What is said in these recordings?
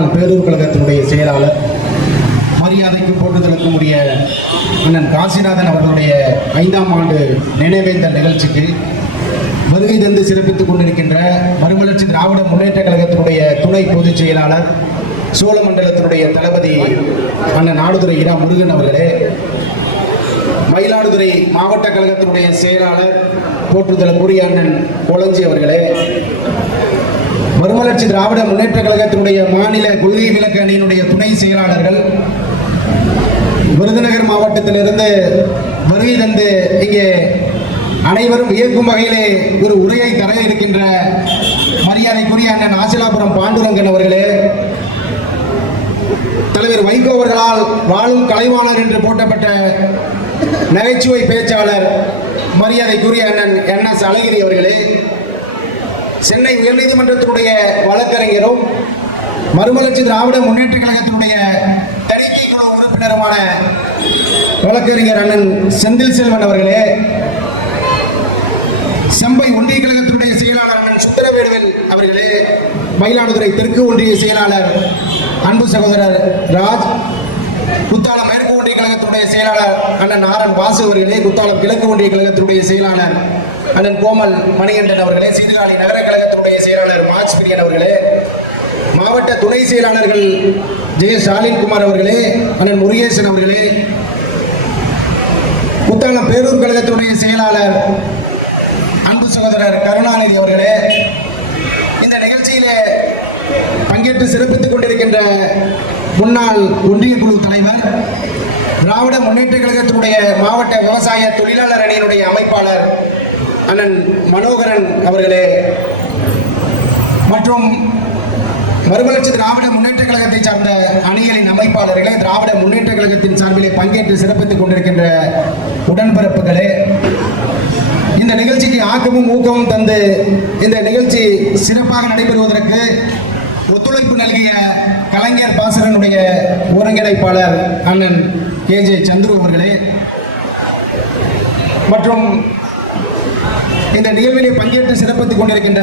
முன்னாள் பேரூர் கழகத்தினுடைய செயலாளர், மரியாதைக்கு போட்டுதலுக்கும் உரிய அண்ணன் காசிநாதன் அவர்களுடைய 5ஆம் ஆண்டு நினைவேந்தல் நிகழ்ச்சிக்கு வருகை தந்து சிறப்பித்துக் கொண்டிருக்கின்ற மறுமலர்ச்சி திராவிட முன்னேற்ற கழகத்தினுடைய துணை பொதுச் செயலாளர், சோழமண்டலத்தினுடைய தளபதி அண்ணன் ஆடுதுறை இரா முருகன் அவர்களே, மயிலாடுதுறை மாவட்ட கழகத்தினுடைய செயலாளர் போற்றுதலுக்குரிய அண்ணன் கொளஞ்சி அவர்களே, மறுமலர்ச்சி திராவிட முன்னேற்ற கழகத்தினுடைய மாநில கொள்கை விளக்க அணியினுடைய துணை செயலாளர்கள், விருதுநகர் மாவட்டத்திலிருந்து வருகை தந்து இங்கே அனைவரும் வியக்கும் வகையிலே ஒரு உரையை தர இருக்கின்ற மரியாதைக்குரிய அண்ணன் ஆசிலாபுரம் பாண்டுரங்கன் அவர்களே, தலைவர் வைகோ அவர்களால் வாழும் கலைவாணர் என்று போட்டப்பட்ட நகைச்சுவை பேச்சாளர் மரியாதைக்குரிய அண்ணன் NS அழகிரி அவர்களே, சென்னை உயர்நீதிமன்றத்தினுடைய வழக்கறிஞரும் மறுமலர்ச்சி திராவிட முன்னேற்ற கழகத்தினுடைய தணிக்கை குழு உறுப்பினருமான வழக்கறிஞர் அண்ணன் செந்தில் செல்வன் அவர்களே, செம்பை ஒன்றிய கழகத்தினுடைய செயலாளர் அண்ணன் சுந்தரவேடுவன் அவர்களே, மயிலாடுதுறை தெற்கு ஒன்றிய செயலாளர் அன்பு சகோதரர் ராஜ், குத்தாலம் மேற்கு ஒன்றிய கழகத்தினுடைய செயலாளர் அண்ணன் ஆரன் வாசு அவர்களே, குத்தாலம் கிழக்கு ஒன்றிய கழகத்தினுடைய செயலாளர் அண்ணன் கோமல் மணிகண்டன் அவர்களே, சீர்காழி நகர கழகத்தினுடைய செயலாளர் மார்ச் பிரியன் அவர்களே, மாவட்ட துணை செயலாளர்கள் ஜெய ஸ்டாலின் குமார் அவர்களே, அண்ணன் முருகேசன் அவர்களே, குத்தாலம் பேரூர் கழகத்தினுடைய செயலாளர் அன்பு சகோதரர் கருணாநிதி அவர்களே, இந்த நிகழ்ச்சியிலே பங்கேற்று சிறப்பித்துக் கொண்டிருக்கின்ற முன்னாள் ஒன்றிய குழு தலைவர், திராவிட முன்னேற்ற கழகத்தினுடைய மாவட்ட விவசாய தொழிலாளர் அணியினுடைய அமைப்பாளர் அண்ணன் மனோகரன் அவர்களே, மற்றும் மறுமலர்ச்சி திராவிட முன்னேற்ற கழகத்தை சார்ந்த அணிகளின் அமைப்பாளர்களே, திராவிட முன்னேற்ற கழகத்தின் சார்பிலே பங்கேற்று சிறப்பித்துக் கொண்டிருக்கின்ற உடன்பிறப்புகளே, இந்த நிகழ்ச்சிக்கு ஆக்கமும் ஊக்கமும் தந்து இந்த நிகழ்ச்சி சிறப்பாக நடைபெறுவதற்கு ஒத்துழைப்பு நல்கிய கலைஞர் பாசரனுடைய ஒருங்கிணைப்பாளர் அண்ணன் KJ சந்துரு அவர்களே, மற்றும் இந்த நிகழ்விலே பங்கேற்று சிறப்பித்துக் கொண்டிருக்கின்ற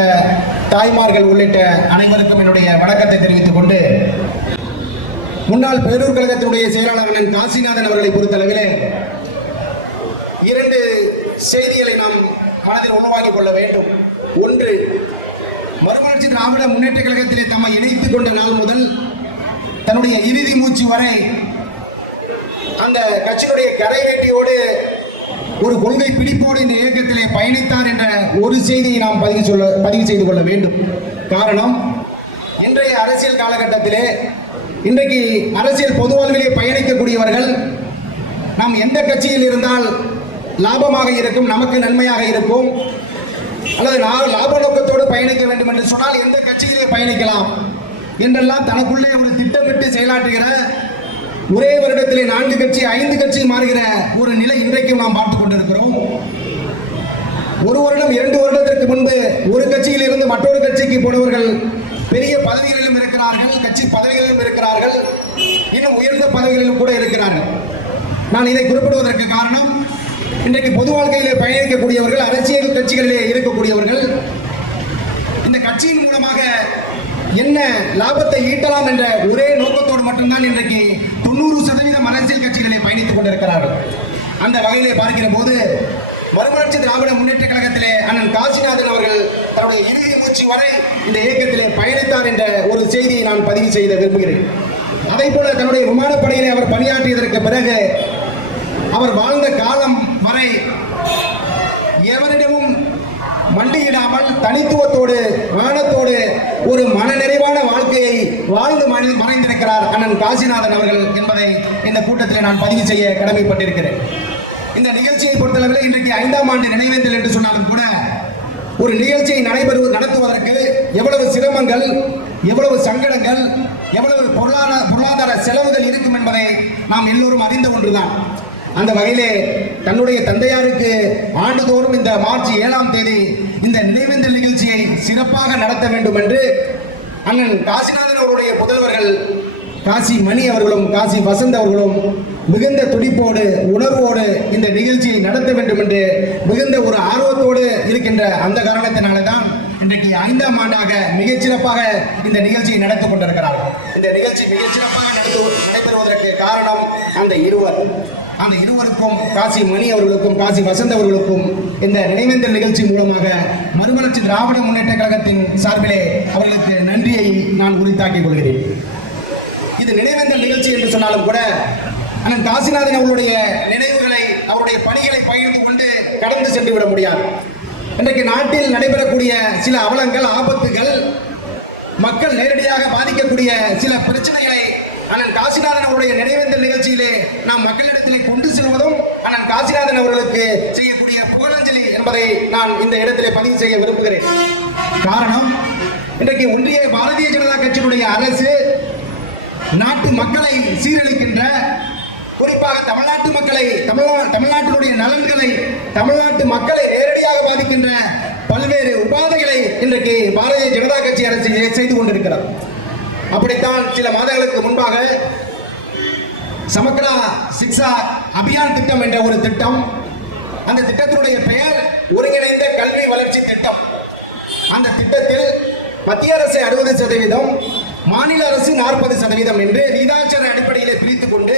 தாய்மார்கள் உள்ளிட்ட அனைவருக்கும் என்னுடைய வணக்கத்தை தெரிவித்துக் கொண்டு, முன்னாள் பேரூர் கழகத்தினுடைய செயலாளர் அண்ணன் காசிநாதன் அவர்களை பொறுத்தளவிலே 2 செய்திகளை நாம் மனதில் உருவாக்கிக் கொள்ள வேண்டும். ஒன்று, மறுமலர்ச்சி திராவிட முன்னேற்ற கழகத்திலே தம்மை இணைத்துக் கொண்ட நாள் முதல் தன்னுடைய இறுதி மூச்சு வரை அந்த கட்சியினுடைய கரைவேட்டியோடு ஒரு கொள்கை பிடிப்போடு இந்த இயக்கத்திலே பயணித்தார் என்ற ஒரு செய்தியை நாம் பதிவு செய்து கொள்ள வேண்டும். காரணம், இன்றைய அரசியல் காலகட்டத்திலே இன்றைக்கு அரசியல் பொது வாழ்விலே பயணிக்கக்கூடியவர்கள் நாம் எந்த கட்சியில் இருந்தால் லாபமாக இருக்கும், நமக்கு நன்மையாக இருக்கும், அல்லது லாப நோக்கத்தோடு பயணிக்க வேண்டும் என்று சொன்னால் எந்த கட்சியிலே பயணிக்கலாம் என்றெல்லாம் தனக்குள்ளே ஒரு திட்டமிட்டு செயலாற்றுகிற, ஒரே வருடத்திலே 4 கட்சி 5 கட்சி மாறுகிற ஒரு நிலை இன்றைக்கும் நாம் பார்த்துக் கொண்டிருக்கிறோம். ஒரு வருடம் 2 வருடத்திற்கு முன்பு ஒரு கட்சியில் இருந்து மற்றொரு கட்சிக்கு போனவர்கள் பெரிய பதவிகளிலும் இருக்கிறார்கள், கட்சி பதவிகளிலும் இருக்கிறார்கள், இன்னும் உயர்ந்த பதவிகளிலும் கூட இருக்கிறார்கள். நான் இதை குறிப்பிடுவதற்கு காரணம், இன்றைக்கு பொது வாழ்க்கையிலே பயணிக்கக்கூடியவர்கள், அரசியல் கட்சிகளிலே இருக்கக்கூடியவர்கள் இந்த கட்சியின் மூலமாக என்ன லாபத்தை ஈட்டலாம் என்ற ஒரே நோக்கத்தோடு மட்டும்தான் இன்றைக்கு 90% அரசியல் கட்சிகளிலே பயணித்துக் கொண்டிருக்கிறார்கள். அந்த வகையிலே பார்க்கிற போது மறுமலர்ச்சி திராவிட முன்னேற்ற கழகத்திலே அண்ணன் காசிநாதன் அவர்கள் தன்னுடைய இறுதி மூச்சு வரை இந்த இயக்கத்திலே பயணித்தார் என்ற ஒரு செய்தியை நான் பதிவு செய்த விரும்புகிறேன். அதே போல தன்னுடைய விமானப்படையிலே அவர் பணியாற்றியதற்கு பிறகு அவர் வாழ்ந்த காலம் வரை எவரிடமும் மண்டியிடாமல் தனித்துவத்தோடு மானத்தோடு ஒரு மனநிறைவான வாழ்க்கையை வாழ்ந்து மறைந்திருக்கிறார் அண்ணன் காசிநாதன் அவர்கள் என்பதை இந்த கூட்டத்தில் நான் பதிவு செய்ய கடமைப்பட்டிருக்கிறேன். இந்த நிகழ்ச்சியை பொறுத்தளவில் இன்றைக்கு 5ஆம் ஆண்டு நினைவேந்தல் என்று சொன்னாலும் கூட ஒரு நிகழ்ச்சியை நடத்துவதற்கு எவ்வளவு சிரமங்கள், எவ்வளவு சங்கடங்கள், எவ்வளவு பொருளாதார செலவுகள் இருக்கும் என்பதை நாம் எல்லோரும் அறிந்த ஒன்றுதான். அந்த வகையிலே தன்னுடைய தந்தையாருக்கு ஆண்டுதோறும் இந்த மார்ச் 7ஆம் தேதி இந்த நினைவேந்தல் நிகழ்ச்சியை சிறப்பாக நடத்த வேண்டும் என்று அண்ணன் காசிநாதன் அவருடைய புதல்வர்கள் காசி மணி அவர்களும் காசி வசந்த் அவர்களும் மிகுந்த துடிப்போடு உணர்வோடு இந்த நிகழ்ச்சியை நடத்த வேண்டும் என்று மிகுந்த ஒரு ஆர்வத்தோடு இருக்கின்ற அந்த காரணத்தினால்தான் இன்றைக்கு 5ஆம் ஆண்டாக மிகச்சிறப்பாக இந்த நிகழ்ச்சியை நடத்தி கொண்டிருக்கிறார்கள். இந்த நிகழ்ச்சி மிகச்சிறப்பாக நடைபெறுவதற்கு காரணம் அந்த இருவருக்கும், காசி மணி அவர்களுக்கும் காசி வசந்த் அவர்களுக்கும் இந்த நினைவேந்தல் நிகழ்ச்சி மூலமாக மறுமலர்ச்சி திராவிட முன்னேற்ற கழகத்தின் சார்பிலே அவர்களுக்கு நன்றியை நான் உரித்தாக்கிக் கொள்கிறேன். இது நினைவேந்தல் நிகழ்ச்சி என்று சொன்னாலும் கூட அண்ணன் காசிநாதன் அவருடைய நினைவுகளை, அவருடைய பணிகளை பகிர்ந்து கொண்டு கடந்து சென்று விட முடியாது. இன்றைக்கு நாட்டில் நடைபெறக்கூடிய சில அவலங்கள், ஆபத்துகள், மக்கள் நேரடியாக பாதிக்கக்கூடிய சில பிரச்சனைகளை அண்ணன் காசிநாதன் அவருடைய நினைவேந்தல் நிகழ்ச்சியிலே நாம் மக்களிடத்திலே கொண்டு செல்வதும் அண்ணன் காசிநாதன் அவர்களுக்கு செய்யக்கூடிய புகழஞ்சலி என்பதை நான் இந்த இடத்திலே பதிவு செய்ய விரும்புகிறேன். காரணம், இன்றைக்கு ஒன்றிய பாரதிய ஜனதா கட்சியினுடைய அரசு நாட்டு மக்களை சீரழிக்கின்ற, குறிப்பாக தமிழ்நாட்டு மக்களை, தமிழ்நாட்டினுடைய நலன்களை, தமிழ்நாட்டு மக்களை நேரடியாக பாதிக்கின்ற பல்வேறு உபாதைகளை இன்றைக்கு பாரதிய ஜனதா கட்சி அரசு செய்து கொண்டிருக்கிறார். அப்படித்தான் சில மாதங்களுக்கு முன்பாக சமக்ரா சிக்ஷா அபியான் திட்டம் என்ற ஒரு திட்டம், அந்த திட்டத்தினுடைய பெயர் ஒருங்கிணைந்த கல்வி வளர்ச்சி திட்டம். அந்த திட்டத்தில் மத்திய அரசு 60%, மாநில அரசு 40% என்று விகிதாச்சார அடிப்படையிலே பிரித்துக் கொண்டு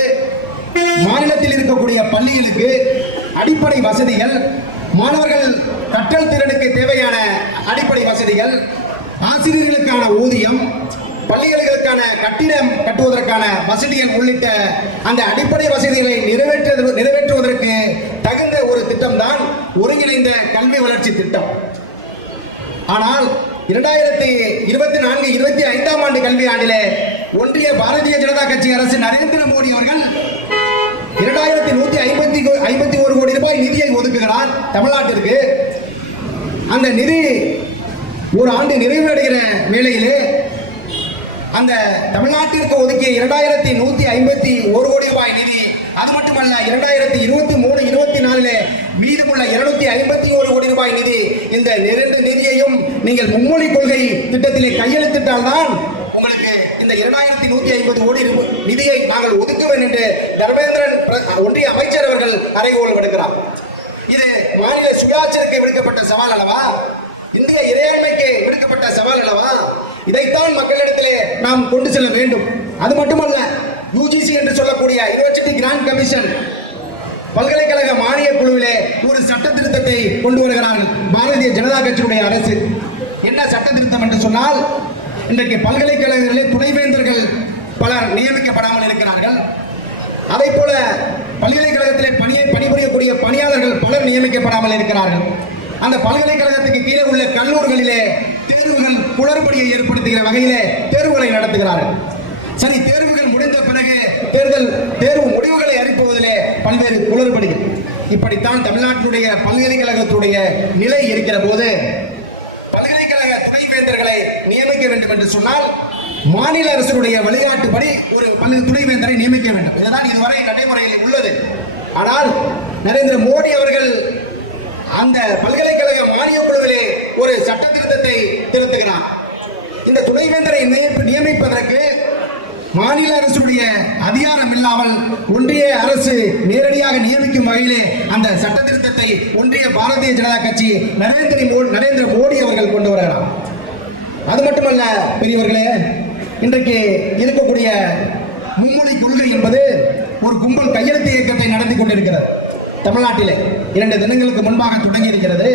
மாநிலத்தில் இருக்கக்கூடிய பள்ளிகளுக்கு அடிப்படை வசதிகள், மாணவர்கள் கற்றல் திறனுக்கு தேவையான அடிப்படை வசதிகள், ஆசிரியர்களுக்கான ஊதியம், பள்ளிகளுக்கான கட்டிடம் கட்டுவதற்கான வசதிகள் உள்ளிட்ட அந்த அடிப்படை வசதிகளை நிறைவேற்றுவதற்கு தகுந்த ஒரு திட்டம் தான் ஒருங்கிணைந்த கல்வி வளர்ச்சி திட்டம். ஆனால் 2024-25ஆம் ஆண்டு கல்வி ஆண்டிலே ஒன்றிய பாரதிய ஜனதா கட்சி அரசு நரேந்திர மோடி அவர்கள் 2151 கோடி ரூபாய் நிதியை ஒதுக்குகிறார் தமிழ்நாட்டிற்கு. அந்த நிதி ஒரு ஆண்டு நிறைவடைகிற வேளையிலே அந்த தமிழ்நாட்டிற்கு ஒதுக்கிய 2151 கோடி ரூபாய் நிதி, அது மட்டுமல்ல 2023-24 மீதமுள்ள 251 கோடி ரூபாய் நிதி, இந்த 2 நிதியையும் நீங்கள் மும்மொழி கொள்கை திட்டத்திலே கையெழுத்திட்டால் தான் உங்களுக்கு இந்த 2150 கோடி நிதியை நாங்கள் ஒதுக்குவேன் என்று தர்மேந்திரன் ஒன்றிய அமைச்சர் அவர்கள் அறைகோல் விடுக்கிறார். இது மாநில சுயாட்சிக்கு விடுக்கப்பட்ட சவால் அல்லவா? இந்திய இறையாண்மைக்கு விடுக்கப்பட்ட சவால் அல்லவா? இதைத்தான் மக்களிடத்திலே நாம் கொண்டு செல்ல வேண்டும். அது மட்டுமல்ல, யுஜிசி என்று சொல்லக்கூடிய யூனிவர்சிட்டி கிராண்ட் கமிஷன் பல்கலைக்கழக மானிய குழுவிலே ஒரு சட்ட திருத்தத்தை கொண்டு வருகிறார்கள் பாரதிய ஜனதா கட்சியுடைய அரசு. என்ன சட்ட திருத்தம் என்று சொன்னால், இன்றைக்கு பல்கலைக்கழகங்களிலே துணைவேந்தர்கள் பலர் நியமிக்கப்படாமல் இருக்கிறார்கள். அதை போல பல்கலைக்கழகத்திலே பணிபுரியக்கூடிய பணியாளர்கள் பலர் நியமிக்கப்படாமல் இருக்கிறார்கள். அந்த பல்கலைக்கழகத்துக்கு கீழே உள்ள கல்லூரிகளிலே தேர்வுகள் குளறுபடியை ஏற்படுத்துகிற வகையிலே தேர்வுகளை நடத்துகிறார்கள். சரி, தேர்வுகள் முடிந்த பிறகு தேர்வு முடிவுகளை அறிவிப்பதிலே பல்வேறு குளறுபடிகள். இப்படித்தான் தமிழ்நாட்டினுடைய பல்கலைக்கழகத்துடைய நிலை இருக்கிற போது பல்கலைக்கழக துணைவேந்தர்களை நியமிக்க வேண்டும் என்று சொன்னால் மாநில அரசுடைய வழிகாட்டுப்படி ஒரு துணைவேந்தரை நியமிக்க வேண்டும். இதுதான் இதுவரை நடைமுறையில் உள்ளது. ஆனால் நரேந்திர மோடி அவர்கள் அந்த பல்கலைக்கழக மானிய குழுவிலே ஒரு சட்ட திருத்தத்தை திருத்துகிறார். இந்த துணைவேந்தரை நியமிப்பதற்கு மாநில அரசுடைய அதிகாரம் இல்லாமல் ஒன்றிய அரசு நேரடியாக நியமிக்கும் வகையிலே அந்த சட்ட திருத்தத்தை ஒன்றிய பாரதிய ஜனதா கட்சி நரேந்திர மோடி அவர்கள் கொண்டு வருகிறார். அது மட்டுமல்ல பெரியவர்களே, இன்றைக்கு இருக்கக்கூடிய மும்மொழி கொள்கை என்பது ஒரு கும்பல் கையெழுத்து இயக்கத்தை நடத்தி கொண்டிருக்கிறது. தமிழ்நாட்டிலே 2 தினங்களுக்கு முன்பாக தொடங்கி இருக்கிறது.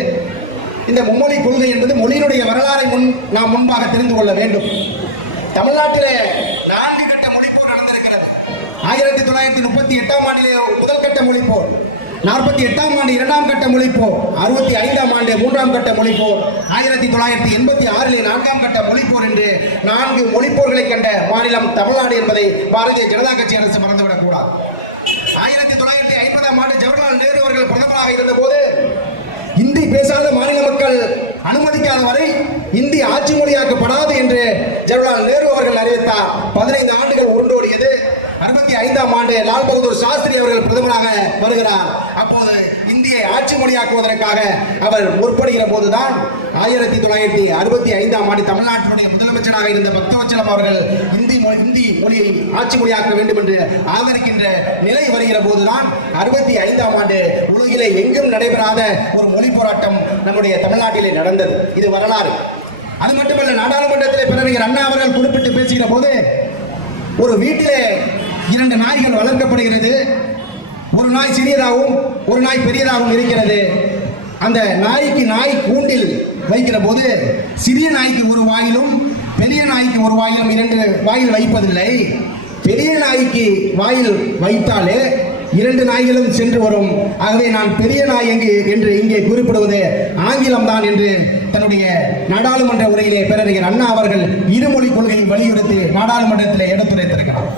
இந்த மும்மொழி கொள்கை என்பது மொழியினுடைய வரலாறை நாம் முன்பாக தெரிந்து கொள்ள வேண்டும். தமிழ்நாட்டிலே 4 கட்ட மொழிப்போர் நடந்திருக்கிறது. 1938ஆம் ஆண்டிலே முதல் கட்ட மொழிப்போர், 48ஆம் ஆண்டு 2ஆம் கட்ட மொழிப்போர், 65ஆம் ஆண்டு 3ஆம் கட்ட மொழிப்போர், 1986 4ஆம் கட்ட மொழிப்போர் என்று 4 மொழிப்போர்களை கண்ட மாநிலம் தமிழ்நாடு என்பதை பாரதிய ஜனதா கட்சி அரசு மறந்துவிடக் கூடாது. 1950ஆம் ஆண்டு ஜவஹர்லால் நேரு அவர்கள் பிரதமராக இருந்தபோது இந்தி பேசாத மாநில மக்கள் அனுமதிக்காத வரை இந்தி ஆட்சி மொழியாக்கப்படாது என்று ஜவஹர்லால் நேரு அவர்கள் அறிவித்தார். 15 ஆண்டுகள் உருண்டோடியது. 65ஆம் ஆண்டு லால் பகதூர் சாஸ்திரி அவர்கள் பிரதமராக வருகிறார். அப்போது இந்தியை ஆட்சி மொழியாக்குவதற்காக அவர் முற்படுகிற போதுதான் 1965ஆம் ஆண்டு தமிழ்நாட்டினுடைய முதலமைச்சராக இருந்த பக்தவச்சலம் அவர்கள் இந்தி மொழியை ஆட்சி மொழியாக்க வேண்டும் என்று ஆதரிக்கின்ற நிலை வருகிற போதுதான் 65ஆம் ஆண்டு உலகிலே எங்கும் நடைபெறாத ஒரு மொழி போராட்டம் நம்முடைய தமிழ்நாட்டிலே நடந்தது. இது வரலாறு. அது மட்டுமல்ல, நாடாளுமன்றத்தில் பேரறிஞர் அண்ணா அவர்கள் குறிப்பிட்டு பேசுகிற போது, ஒரு வீட்டிலே 2 நாய்கள் வளர்க்கப்படுகிறது. ஒரு நாய் சிறியதாகவும் ஒரு நாய் பெரியதாகவும் இருக்கிறது. அந்த நாய் கூண்டில் வைக்கிற போது சிறிய நாய்க்கு ஒரு வாயிலும் பெரிய நாய்க்கு ஒரு வாயிலும் 2 வாயில் வைப்பதில்லை. பெரிய நாய்க்கு வாயில் வைத்தாலே 2 நாய்களும் சென்று வரும். ஆகவே நான் பெரிய நாய் என்று இங்கே குறிப்பிடுவது ஆங்கிலம்தான் என்று தன்னுடைய நாடாளுமன்ற உரையிலே பேரறிஞர் அண்ணா அவர்கள் இருமொழி கொள்கையை வலியுறுத்தி நாடாளுமன்றத்தில் எடுத்துரைத்திருக்கிறார்.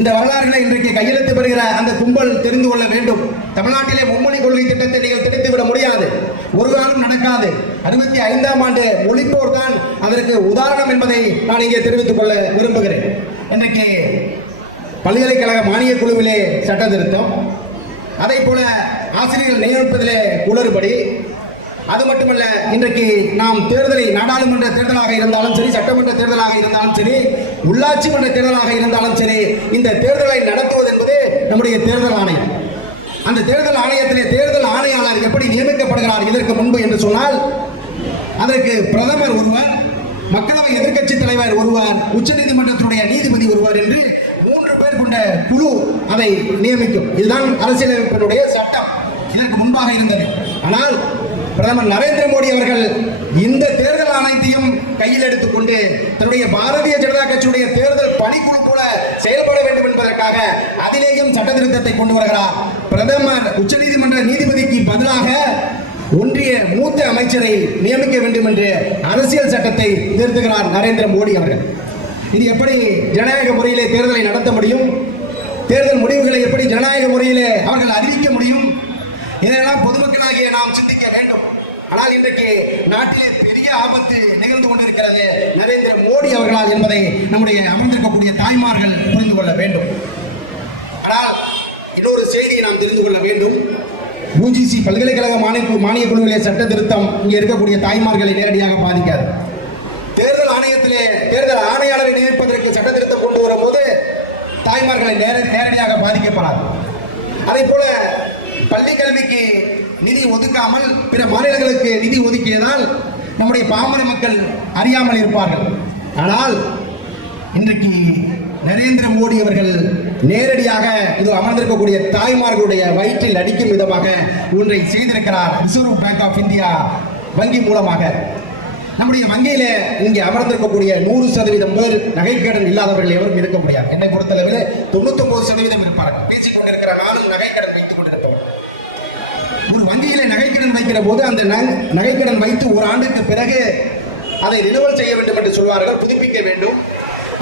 இந்த வரலாறுகளை இன்றைக்கு கையெழுத்து பெறுகிற அந்த கும்பல் தெரிந்து கொள்ள வேண்டும். தமிழ்நாட்டிலே மும்மொழி கொள்கை திட்டத்தை நீங்கள் திணித்துவிட முடியாது, ஒரு காலம் நடக்காது. 65ஆம் ஆண்டு மொழிப்போர் தான் அதற்கு உதாரணம் என்பதை நான் இங்கே தெரிவித்துக் கொள்ள விரும்புகிறேன். இன்றைக்கு பல்கலைக்கழக மானிய குழுவிலே சட்ட திருத்தம், அதை போல ஆசிரியர்கள் நியமிப்பதிலே குளறுபடி. அது மட்டுமல்ல, இன்றைக்கு நாம் தேர்தலை நாடாளுமன்ற தேர்தலாக இருந்தாலும் சரி, சட்டமன்ற தேர்தலாக இருந்தாலும் சரி, உள்ளாட்சி மன்ற தேர்தலாக இருந்தாலும் சரி, இந்த தேர்தலை நடத்துவது என்பது நம்முடைய தேர்தல் ஆணையம். அந்த தேர்தல் ஆணையத்திலே தேர்தல் ஆணையாளர் எப்படி நியமிக்கப்படுகிறார் இதற்கு முன்பு என்று சொன்னால், அதற்கு பிரதமர் ஒருவர், மக்களவை எதிர்க்கட்சி தலைவர் ஒருவர், உச்சநீதிமன்றத்தினுடைய நீதிபதி ஒருவர் என்று 3 பேர் கொண்ட குழு அதை நியமிக்கும். இதுதான் அரசியலமைப்பினுடைய சட்டம் இதற்கு முன்பாக இருந்தது. ஆனால் பிரதமர் நரேந்திர மோடி அவர்கள் இந்த தேர்தல் ஆணையத்தையும் கையில் எடுத்துக்கொண்டு தன்னுடைய பாரதிய ஜனதா கட்சியுடைய தேர்தல் பணிக்குழு போல செயல்பட வேண்டும் என்பதற்காக அதிலேயும் சட்ட திருத்தத்தை கொண்டு வருகிறார். பிரதமர் உச்சநீதிமன்ற நீதிபதிக்கு பதிலாக ஒன்றிய மூத்த அமைச்சரை நியமிக்க வேண்டும் என்று அரசியல் சட்டத்தை திருத்துகிறார் நரேந்திர மோடி அவர்கள். இது எப்படி ஜனநாயக முறையிலே தேர்தலை நடத்த முடியும்? தேர்தல் முடிவுகளை எப்படி ஜனநாயக முறையிலே அவர்கள் அறிவிக்க முடியும்? இதெல்லாம் பொதுமக்களாகிய நாம் சிந்திக்க வேண்டும். ஆனால் இன்றைக்கு நாட்டிலே பெரிய ஆபத்து நிகழ்ந்து கொண்டிருக்கிறது நரேந்திர மோடி அவர்களால் என்பதை நம்முடைய அமர்ந்திருக்கக்கூடிய தாய்மார்கள் புரிந்து கொள்ள வேண்டும். ஆனால் இன்னொரு செய்தியை நாம் தெரிந்து கொள்ள வேண்டும். UGC பல்கலைக்கழக மானிய குழுவிலே சட்ட திருத்தம் இங்கே இருக்கக்கூடிய தாய்மார்களை நேரடியாக பாதிக்காது. தேர்தல் ஆணையத்திலே தேர்தல் ஆணையாளரை நியமிப்பதற்கு சட்ட திருத்தம் கொண்டு வரும்போது தாய்மார்களை நேரடியாக பாதிக்கப்படாது. அதே போல பள்ளி கல்விக்கு நிதி ஒதுக்காமல் பிற மாநிலங்களுக்கு நிதி ஒதுக்கியதால் நம்முடைய பாமர மக்கள் அறியாமல் இருப்பார்கள். ஆனால் இன்றைக்கு நரேந்திர மோடி அவர்கள் நேரடியாக இது அமர்ந்திருக்கக்கூடிய தாய்மார்களுடைய வயிற்றில் அடிக்கும் விதமாக ஒன்றை செய்திருக்கிறார். ரிசர்வ் பேங்க் ஆஃப் இந்தியா வங்கி மூலமாக நம்முடைய வங்கியில இங்கே அமர்ந்திருக்கக்கூடிய 100% பேர் நகைக்கடன் இல்லாதவர்கள் எவரும் இருக்க முடியாது. என்னை பொறுத்தளவில் 99% இருப்பார்கள். பேசிக் கொண்டிருக்கிற நானும் நகைக்கடன் வைத்துக் கொண்டிருப்பவர். ஒரு வங்கியில நகைக்கடன் வைக்கிற போது அந்த நகைக்கடன் வைத்து 1 ஆண்டுக்கு பிறகு அதை ரினுவல் செய்ய வேண்டும் என்று சொல்வார்கள், புதுப்பிக்க வேண்டும்.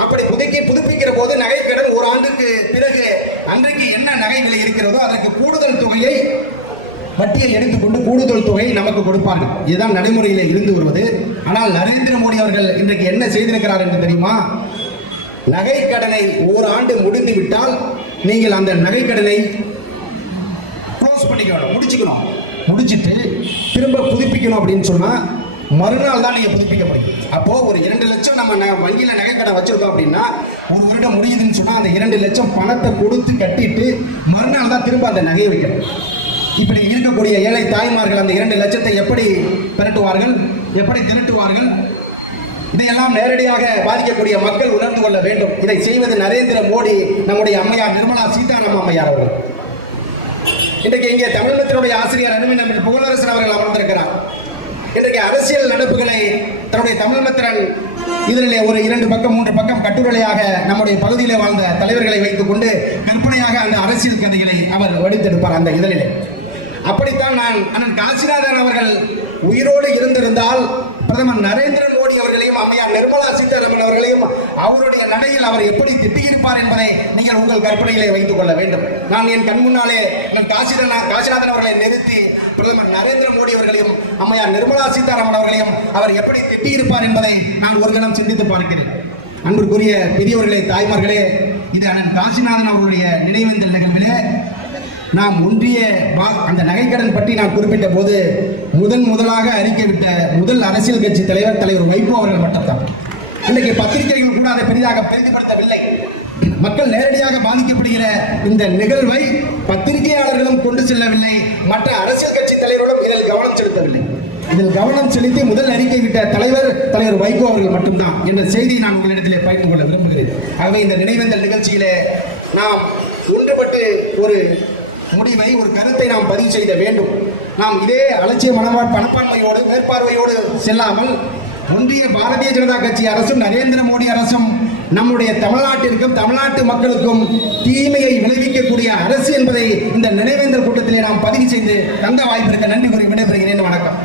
அப்படி புதுப்பிக்கிற போது நகைக்கடன் 1 ஆண்டுக்கு பிறகு அன்றைக்கு என்ன நகை விலை இருக்கிறதோ அதற்கு கூடுதல் தொகையை வட்டியை எடுத்துக்கொண்டு கூடுதல் தொகையை நமக்கு கொடுப்பார்கள். இதுதான் நடைமுறையிலே இருந்து வருவது. ஆனால் நரேந்திர மோடி அவர்கள் இன்றைக்கு என்ன செய்திருக்கிறார் என்று தெரியுமா? நகைக்கடனை 1 ஆண்டு முடிந்து விட்டால் நீங்கள் அந்த நகைக்கடனை க்ளோஸ் பண்ணிக்கணும், முடிச்சிட்டு திரும்ப புதுப்பிக்கணும் அப்படின்னு சொன்னா மறுநாள் தான் நீங்க புதுப்பிக்க முடியும். அப்போ ஒரு 2 லட்சம் நம்ம வங்கியில நகைக்கடன் வச்சிருக்கோம் அப்படின்னா 1 வருடம் முடியுதுன்னு சொன்னா அந்த 2 லட்சம் பணத்தை கொடுத்து கட்டிட்டு மறுநாள் தான் திரும்ப அந்த நகையை வைக்கணும். இப்படி இருக்கக்கூடிய ஏழை தாய்மார்கள் அந்த 2 லட்சத்தை எப்படி திரட்டுவார்கள், எப்படி திரட்டுவார்கள்? இதையெல்லாம் நேரடியாக பாதிக்கக்கூடிய மக்கள் உணர்ந்து கொள்ள வேண்டும். இதை செய்வது நரேந்திர மோடி, நம்முடைய அம்மையார் நிர்மலா சீதாராமன் அம்மையார் அவர்கள். இன்றைக்கு இங்கே தமிழகத்தினுடைய ஆசிரியர் அருமைநம்பர் புகழரசன் அவர்கள் அமர்ந்திருக்கிறார். இன்றைக்கு அரசியல் நடப்புகளை தன்னுடைய தமிழ்மத்திரன் இதனிலே ஒரு 2 பக்கம் 3 பக்கம் கட்டுரையாக நம்முடைய பகுதியிலே வாழ்ந்த தலைவர்களை வைத்துக் கொண்டு கற்பனையாக அந்த அரசியல் கதைகளை அவர் வடித்தெடுப்பார் அந்த இதழிலே. அப்படித்தான் நான் அண்ணன் காசிநாதன் அவர்கள் உயிரோடு இருந்திருந்தால் பிரதமர் நரேந்திர மோடி அவர்களையும் அம்மையார் நிர்மலா சீதாராமன் அவர்களையும் அவருடைய நடையில் அவர் எப்படி திட்டியிருப்பார் என்பதை நீங்கள் உங்கள் கற்பனையிலே வைத்துக் கொள்ள வேண்டும். நான் என் கண் முன்னாலே காசிநாதன் அவர்களை நிறுத்தி பிரதமர் நரேந்திர மோடி அவர்களையும் அம்மையார் நிர்மலா சீதாராமன் அவர்களையும் அவர் எப்படி திட்டியிருப்பார் என்பதை நான் ஒரு கணம் சிந்தித்து பார்க்கிறேன். அன்பிற்குரிய பெரியவர்களே, தாய்மார்களே, இது அண்ணன் காசிநாதன் அவர்களுடைய நினைவேந்தல் நிகழ்விலே நாம் ஒன்றிய அந்த நகைக்கடன் பற்றி நான் குறிப்பிட்ட போது முதலாக அறிக்கை விட்ட முதல் அரசியல் கட்சி தலைவர் வைகோ அவர்கள் மட்டும்தான். இன்றைக்கு பத்திரிகைகள் கூட அதை பெரிதாக பெரிதுபடுத்தவில்லை. மக்கள் நேரடியாக பாதிக்கப்படுகிற இந்த நிகழ்வை பத்திரிகையாளர்களும் கொண்டு செல்லவில்லை, மற்ற அரசியல் கட்சி தலைவர்களும் இதில் கவனம் செலுத்தவில்லை. இதில் கவனம் செலுத்தி முதல் அறிக்கை விட்ட தலைவர் வைகோ அவர்கள் மட்டும்தான் என்ற செய்தியை நான் உங்களிடத்திலே பகிர்ந்து கொள்ள விரும்புகிறேன். ஆகவே இந்த நினைவேந்தல் நிகழ்ச்சியிலே நாம் ஒன்றுபட்டு ஒரு முடிவை, ஒரு கருத்தை நாம் பதிவு செய்த வேண்டும். நாம் இதே அலட்சிய மனப்பான்மையோடு மேற்பார்வையோடு செல்லாமல் ஒன்றிய பாரதிய ஜனதா கட்சி அரசும் நரேந்திர மோடி அரசும் நம்முடைய தமிழ்நாட்டிற்கும் தமிழ்நாட்டு மக்களுக்கும் தீமையை விளைவிக்கக்கூடிய அரசு என்பதை இந்த நினைவேந்தல் கூட்டத்திலே நாம் பதிவு செய்து தந்த வாய்ப்பிற்கு நன்றி கூறி விடைபெறுகிறேன். வணக்கம்.